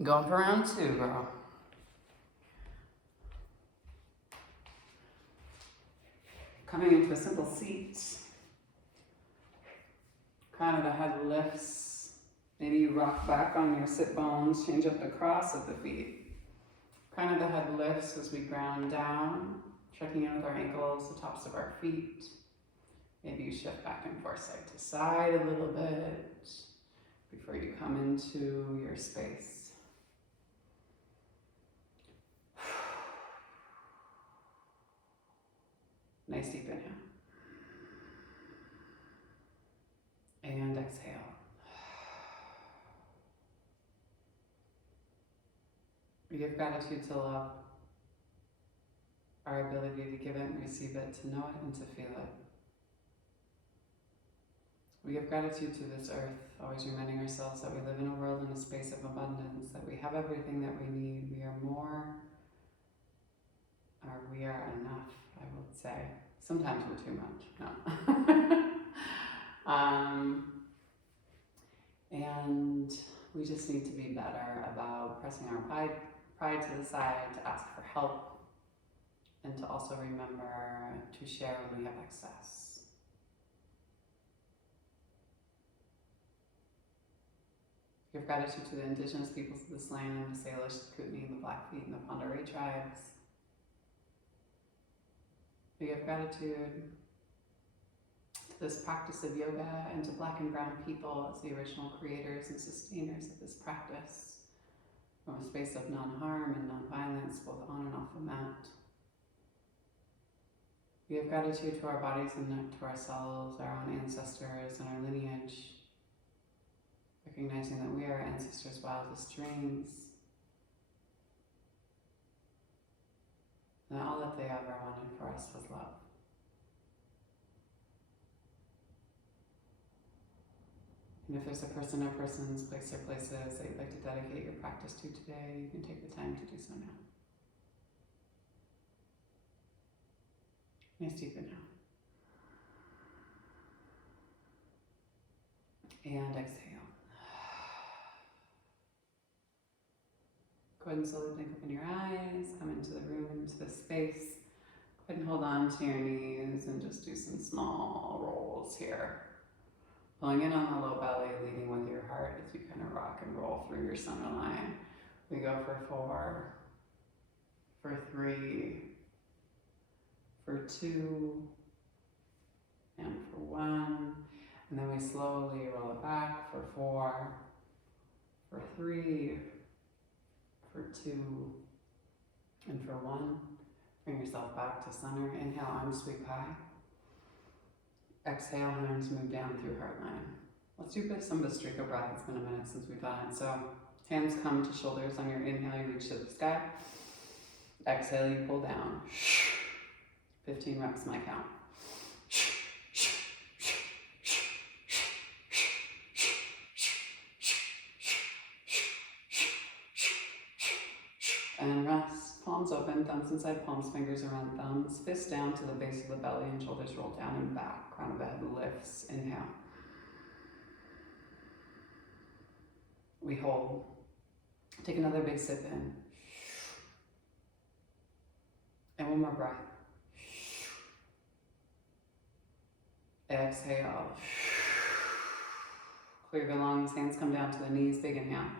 Going for round 2, girl. Coming into a simple seat. Crown of the head lifts. Maybe you rock back on your sit bones, change up the cross of the feet. Crown of the head lifts as we ground down, checking in with our ankles, the tops of our feet. Maybe you shift back and forth side to side a little bit before you come into your space. Nice deep inhale. And exhale. We give gratitude to love, our ability to give it and receive it, to know it and to feel it. We give gratitude to this earth, always reminding ourselves that we live in a world in a space of abundance, that we have everything that we need. We are more, or we are enough, I would say. Sometimes we're too much, no. And we just need to be better about pressing our pride to the side, to ask for help, and to also remember to share when we have excess. Give gratitude to the indigenous peoples of this land, the Salish, the Kootenai, the Blackfeet, and the Pend Oreille tribes. We give gratitude to this practice of yoga and to Black and Brown people as the original creators and sustainers of this practice from a space of non-harm and non-violence, both on and off the mat. We give gratitude to our bodies and to ourselves, our own ancestors, and our lineage, recognizing that we are our ancestors' wildest dreams, and all that they ever wanted for us was love. And if there's a person or persons, place or places that you'd like to dedicate your practice to today, you can take the time to do so now. Nice deep inhale. And exhale. Go ahead and slowly blink open your eyes, come into the room, into the space. Go ahead and hold on to your knees and just do some small rolls here. Pulling in on the low belly, leading with your heart as you kind of rock and roll through your center line. We go for 4, for 3, for 2, and for 1. And then we slowly roll it back for 4, for 3, for 2, and for 1. Bring yourself back to center. Inhale, arms sweep high. Exhale, arms move down through heartline. Let's do some Bhastrika breath. It's been a minute since we've done it. So hands come to shoulders. On your inhale, you reach to the sky. Exhale, you pull down. 15 reps, my count. And rest. Palms open, thumbs inside palms, fingers around thumbs, fists down to the base of the belly and shoulders roll down and back. Crown of the head lifts. Inhale. We hold. Take another big sip in. And one more breath. Exhale. Clear the lungs, hands come down to the knees, big inhale.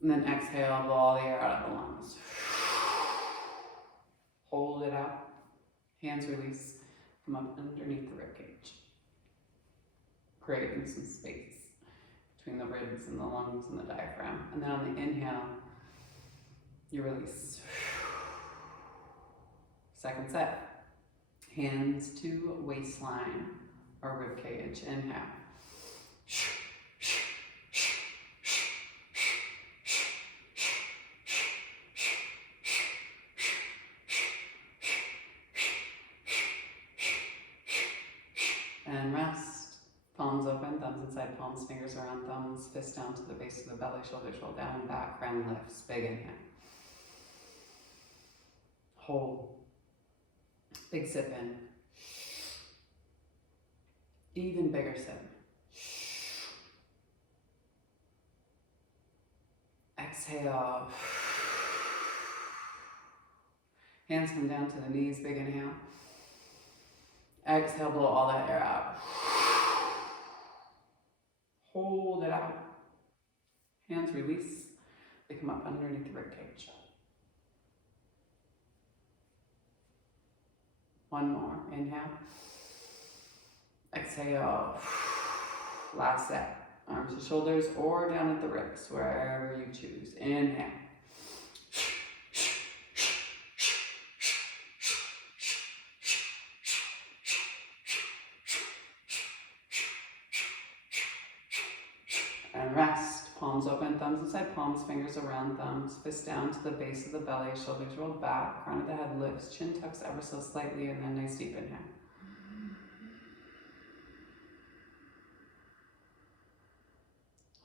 And then exhale, blow all the air out of the lungs. Hold it out. Hands release. Come up underneath the ribcage. Creating some space between the ribs and the lungs and the diaphragm. And then on the inhale, you release. Second set. Hands to waistline or ribcage. Inhale. And rest. Palms open, thumbs inside palms, fingers around thumbs, fists down to the base of the belly, shoulders roll down and back, crown lifts, big inhale. Hold. Big sip in. Even bigger sip. Exhale. Hands come down to the knees, big inhale. Exhale, blow all that air out. Hold it out. Hands release. They come up underneath the ribcage. One more. Inhale. Exhale. Last set. Arms to shoulders or down at the ribs, wherever you choose. Inhale. And rest. Palms open, thumbs inside palms, fingers around thumbs, fists down to the base of the belly, shoulders rolled back, crown of the head lifts, chin tucks ever so slightly, and then nice deep inhale.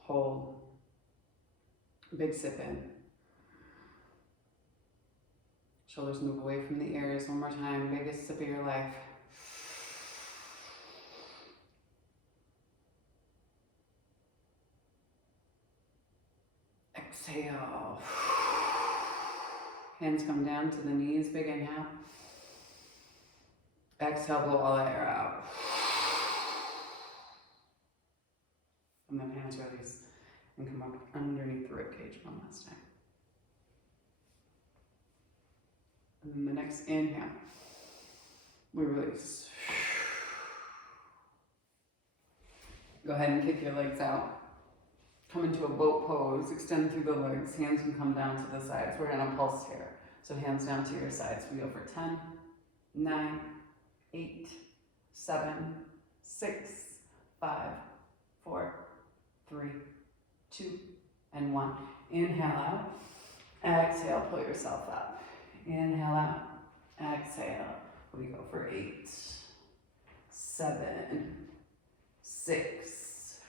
Hold. Big sip in. Shoulders move away from the ears. One more time. Biggest sip of your life. Exhale. Hands come down to the knees. Big inhale. Exhale, blow all that air out. And then hands release and come up underneath the ribcage one last time. And then the next inhale, we release. Go ahead and kick your legs out. Come into a boat pose, extend through the legs, hands can come down to the sides. We're gonna pulse here. So hands down to your sides. We go for 10, 9, 8, 7, 6, 5, 4, 3, 2, and 1. Inhale out. Exhale, pull yourself up. Inhale out. Exhale. We go for 8, 7, 6,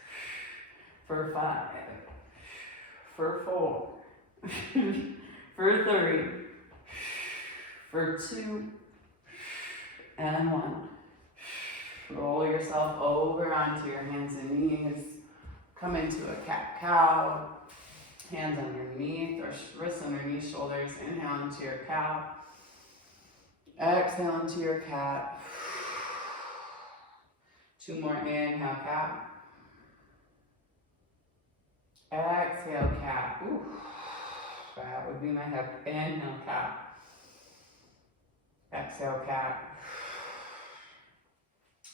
for 5, for 4, for 3, for 2, and 1. Roll yourself over onto your hands and knees. Come into a cat-cow. Hands underneath or wrists underneath shoulders. Inhale into your cow. Exhale into your cat. 2 more. Inhale, cat. Exhale, cat. Ooh, that would be my hip. Inhale, cat. Exhale, cat.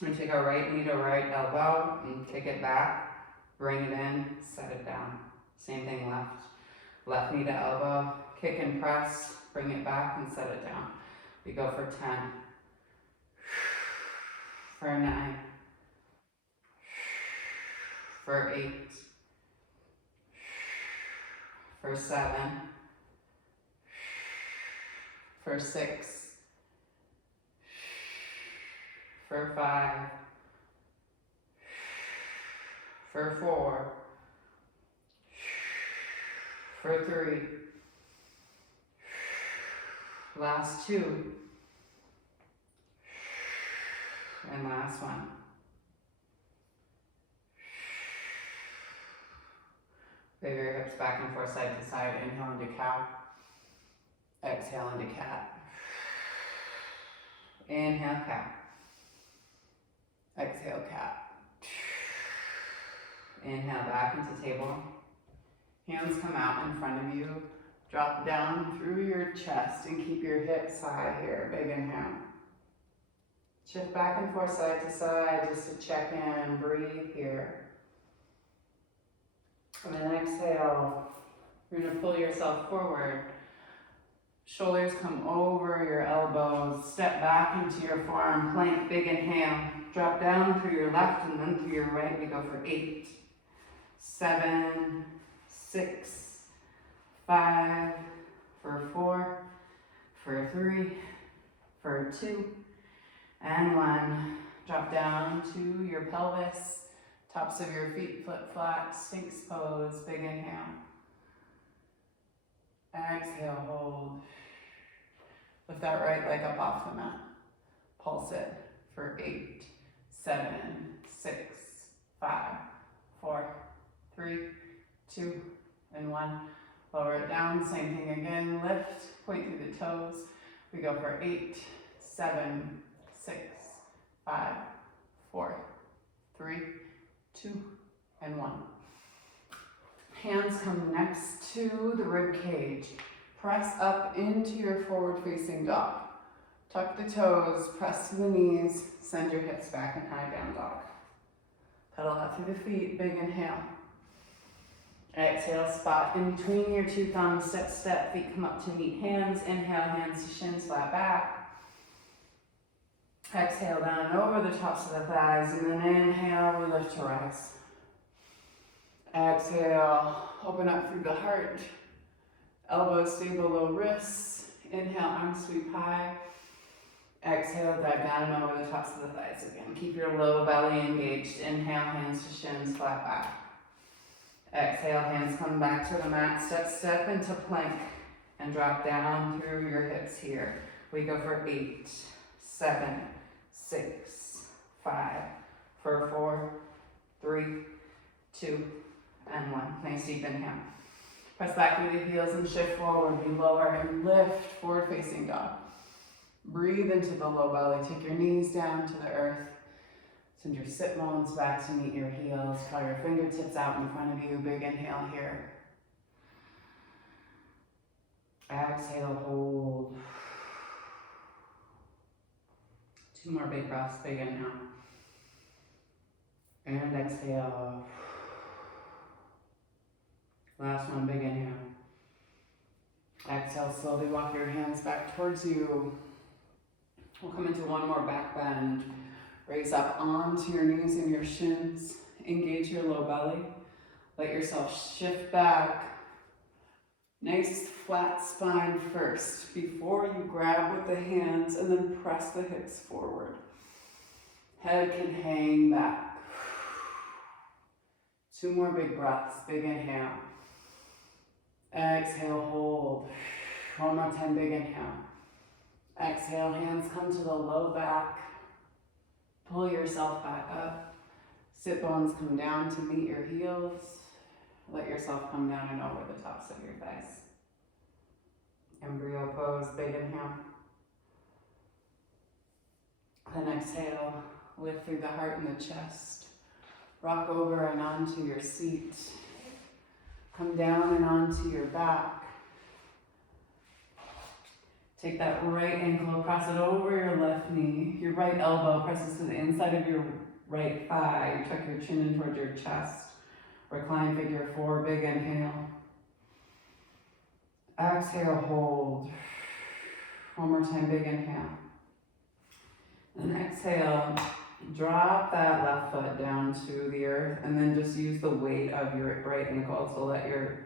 I'm going to take our right knee to right elbow and take it back, bring it in, set it down. Same thing left. Left knee to elbow, kick and press, bring it back and set it down. We go for 10, for 9, for 8, for 7, for 6, for 5, for 4, for 3, last 2, and last 1. Wave your hips back and forth, side to side. Inhale into cow. Exhale into cat. Inhale, cat. Exhale, cat. Inhale, back into table. Hands come out in front of you. Drop down through your chest and keep your hips high here. Big inhale. Shift back and forth, side to side, just to check in. Breathe here. And then exhale. You're going to pull yourself forward. Shoulders come over your elbows. Step back into your forearm plank. Big inhale. Drop down through your left and then through your right. We go for 8, 7, 6, 5, for 4, for 3, for 2, and 1. Drop down to your pelvis. Tops of your feet flip flat. Sphinx pose. Big inhale. Exhale, hold. Lift that right leg up off the mat. Pulse it for 8, 7, 6, 5, 4, 3, 2, and 1. Lower it down, same thing again. Lift, point through the toes. We go for 8, 7, 6, 5, 4, 3, 2, and 1. Hands come next to the rib cage. Press up into your forward facing dog. Tuck the toes, press to the knees, send your hips back and high down dog. Pedal out through the feet, big inhale. Exhale, spot in between your two thumbs, step, step, feet come up to meet hands. Inhale, hands to shins, flat back. Exhale, down over the tops of the thighs, and then inhale, we lift to rise. Exhale, open up through the heart. Elbows stay below wrists. Inhale, arms sweep high. Exhale, dive down and over the tops of the thighs again. Keep your low belly engaged. Inhale, hands to shins, flat back. Exhale, hands come back to the mat. Step, step into plank and drop down through your hips here. We go for 8, 7, 6, 5, 4, 3, 2, and 1. Nice deep inhale. Press back through the heels and shift forward. We lower and lift, forward facing dog. Breathe into the low belly. Take your knees down to the earth. Send your sit bones back to meet your heels. Curl your fingertips out in front of you. Big inhale here. Exhale, hold. 2 more big breaths, big inhale. And exhale. Last one, big inhale. Exhale, slowly walk your hands back towards you. We'll come into one more back bend. Raise up onto your knees and your shins. Engage your low belly. Let yourself shift back. Nice flat spine first before you grab with the hands and then press the hips forward. Head can hang back. 2 more big breaths, big inhale. Exhale, hold. 1 more time, big inhale. Exhale, hands come to the low back. Pull yourself back up. Sit bones come down to meet your heels. Let yourself come down and over the tops of your thighs. Embryo pose, big inhale. Then exhale, lift through the heart and the chest. Rock over and onto your seat. Come down and onto your back. Take that right ankle, cross it over your left knee. Your right elbow presses to the inside of your right thigh. You tuck your chin in towards your chest. Recline figure 4, big inhale. Exhale, hold. 1 more time, big inhale. And exhale, drop that left foot down to the earth and then just use the weight of your right ankle to let your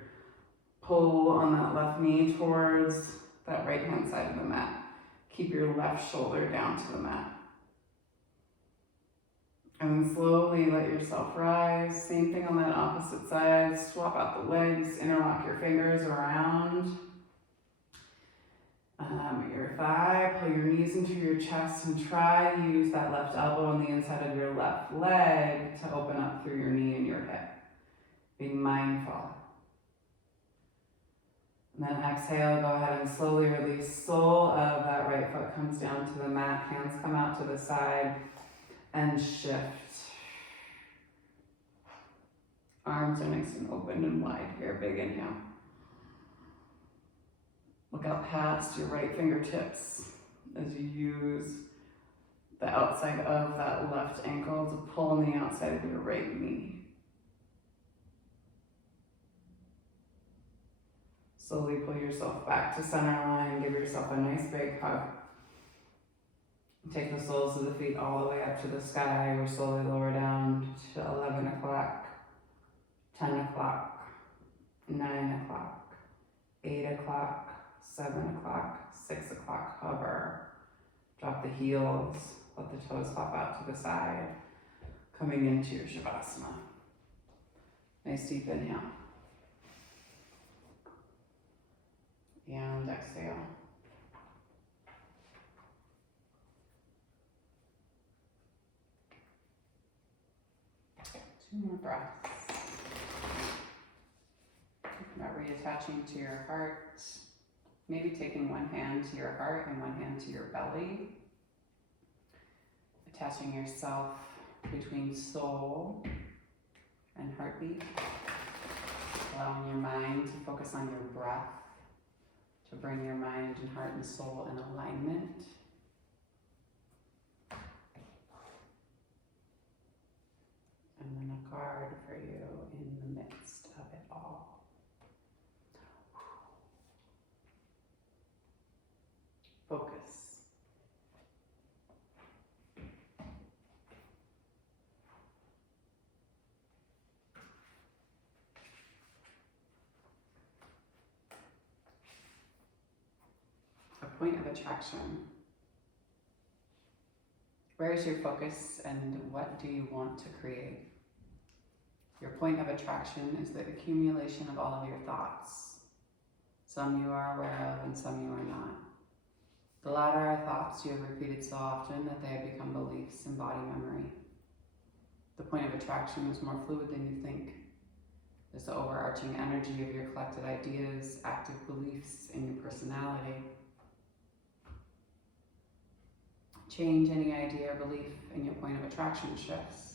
pull on that left knee towards that right hand side of the mat. Keep your left shoulder down to the mat. And then slowly let yourself rise. Same thing on that opposite side. Swap out the legs, interlock your fingers around your thigh. Pull your knees into your chest and try to use that left elbow on the inside of your left leg to open up through your knee and your hip. Being mindful. And then exhale, go ahead and slowly release. Sole of that right foot comes down to the mat. Hands come out to the side and shift. Arms are nice and open and wide here. Big inhale. Look out past your right fingertips as you use the outside of that left ankle to pull on the outside of your right knee. Slowly pull yourself back to center line. Give yourself a nice big hug. Take the soles of the feet all the way up to the sky. We're slowly lower down to 11 o'clock, 10 o'clock, 9 o'clock, 8 o'clock, 7 o'clock, 6 o'clock. Hover. Drop the heels. Let the toes pop out to the side. Coming into your Shavasana. Nice deep inhale. And exhale. Two more breaths. Taking a reattaching to your heart. Maybe taking one hand to your heart and one hand to your belly. Attaching yourself between soul and heartbeat. Allowing your mind to focus on your breath, to bring your mind and heart and soul in alignment. And then a card for you in the midst of it all. Focus. A point of attraction. Where is your focus and what do you want to create? Your point of attraction is the accumulation of all of your thoughts. Some you are aware of and some you are not. The latter are thoughts you have repeated so often that they have become beliefs and body memory. The point of attraction is more fluid than you think. It's the overarching energy of your collected ideas, active beliefs, and your personality. Change any idea or belief and your point of attraction shifts.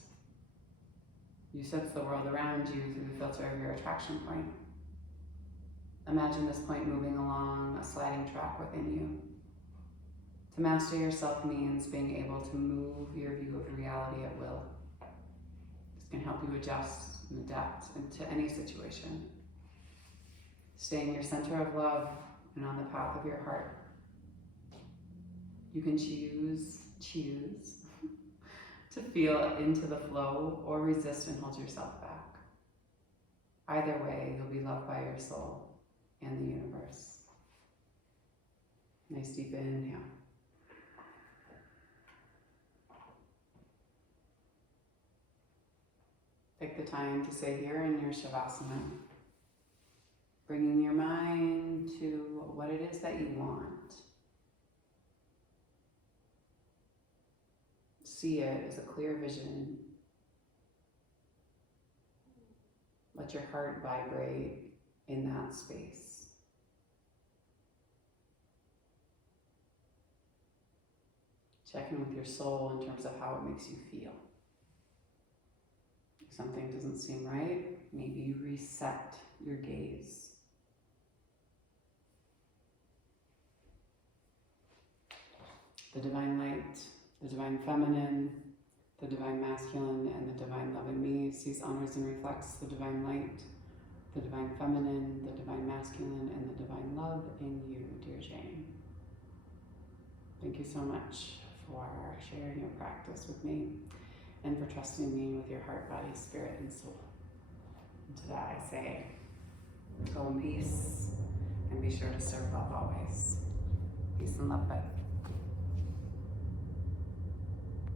You sense the world around you through the filter of your attraction point. Imagine this point moving along a sliding track within you. To master yourself means being able to move your view of reality at will. This can help you adjust and adapt into any situation. Stay in your center of love and on the path of your heart. You can choose to feel into the flow or resist and hold yourself back. Either way, you'll be loved by your soul and the universe. Nice deep inhale. Take the time to stay here in your Shavasana, bringing your mind to what it is that you want. See it as a clear vision. Let your heart vibrate in that space. Check in with your soul in terms of how it makes you feel. If something doesn't seem right, maybe you reset your gaze. The divine light, the divine feminine, the divine masculine, and the divine love in me sees, honors, and reflects the divine light, the divine feminine, the divine masculine, and the divine love in you, dear Jane. Thank you so much for sharing your practice with me and for trusting me with your heart, body, spirit, and soul. And to that I say, go in peace and be sure to serve love always. Peace and love, bye.